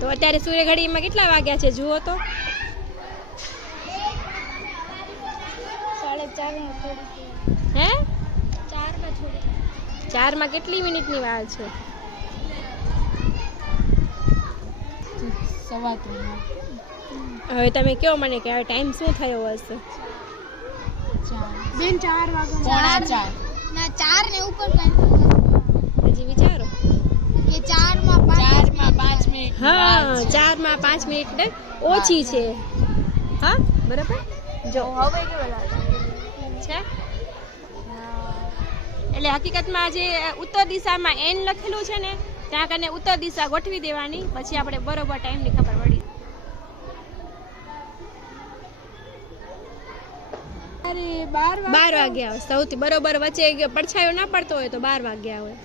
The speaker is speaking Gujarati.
તો અત્યારે સૂર્યઘડીમાં કેટલા વાગ્યા છે? જુઓ તો. હે? ચારમાં કેટલી મિનિટની વાર છે? હવે તમે કહો મને કે હવે ટાઈમ શું થયો હશે? ચાર. ને ઉપર હા. ચારમાં પાંચ મિનિટ ને ઓછી છે. હા બરાબર? જો. હવે કેવા લાગે? છે? એટલે હકીકતમાં જે ઉત્તર દિશામાં એન લખેલું છે ને ત્યાં કને ઉત્તર દિશા ગોઠવી દેવાની પછી આપણે બરોબર ટાઈમની ખબર પડી. અરે બાર બાર વાગ્યા હોય સૌથી બરોબર વચ્ચે પડછાયો ના પડતો હોય તો બાર વાગ્યા હોય.